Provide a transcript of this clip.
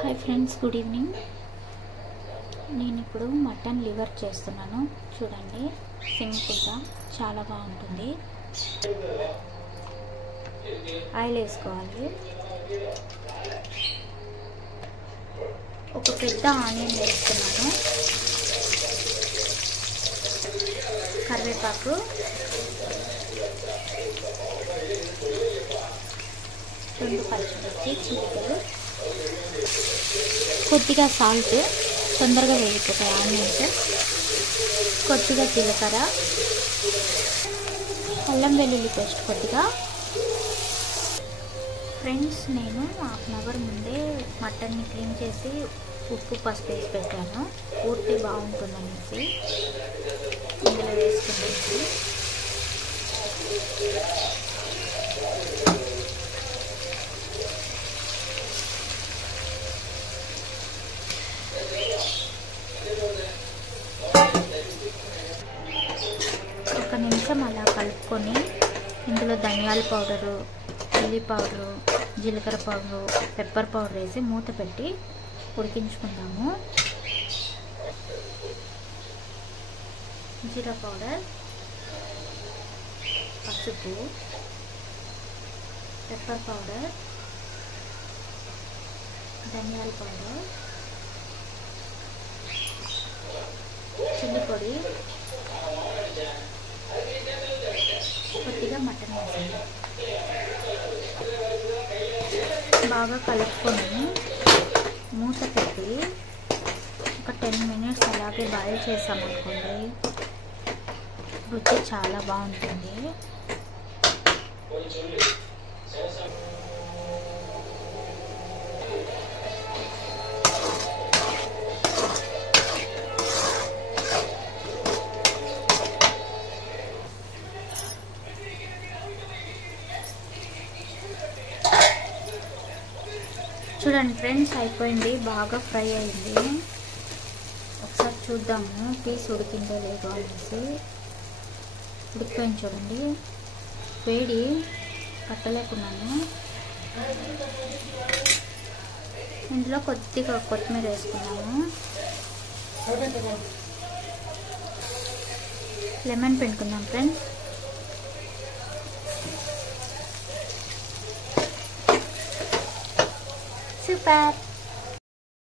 Hi friends, good evening. నేను ఇప్పుడు mutton liver చేస్తున్నాను. చూడండి, సింపుల్గా చాలా బాగుంటుంది. ఆయిల్ వేసుకోవాలి. ఒక పెద్ద ఆనియన్ వేస్తున్నాను, కరివేపాకు, రెండు పచ్చిమిర్చి, చిక్కులు, కొద్దిగా సాల్ట్, తొందరగా వేగిపోతాయి ఆనియన్స్, కొద్దిగా జీలకర్ర, అల్లం వెల్లుల్లి పేస్ట్ కొద్దిగా. ఫ్రెండ్స్, నేను హాఫ్ అన్ అవర్ ముందే మటన్ని క్లీన్ చేసి ఉప్పు పసుపు వేసి పెట్టాను, పూర్తి బాగుంటుందనేసి. ఇందులో వేసుకునేసి ఒక నిమిషం అలా కలుపుకొని ఇందులో ధనియాల పౌడరు, చిల్లీ పౌడరు, జీలకర్ర పౌడరు, పెప్పర్ పౌడర్ వేసి మూత పెట్టి ఉడికించుకుందాము. జీరా పౌడర్, పసుపు, పెప్పర్ పౌడర్, ధనియాల పౌడర్, చిల్లీ పొడి, కొద్దిగా మటన్ మసాలా బాగా కలుపుకొని మూత పెట్టి ఒక 10 మినిట్స్ అలాగే బాయిల్ చేసామనుకోండి, రుచి చాలా బాగుంటుంది. చూడండి ఫ్రెండ్స్, అయిపోయింది, బాగా ఫ్రై అయింది. ఒకసారి చూద్దాము పీస్ ఉడికిందో లేదో అనేసి. ఉడికిపోయింది చూడండి, వేడి పట్టలేకున్నాను. ఇందులో కొద్దిగా కొత్తిమీర వేసుకున్నాము, లెమన్ పిండుకుందాం ఫ్రెండ్స్. సూపర్.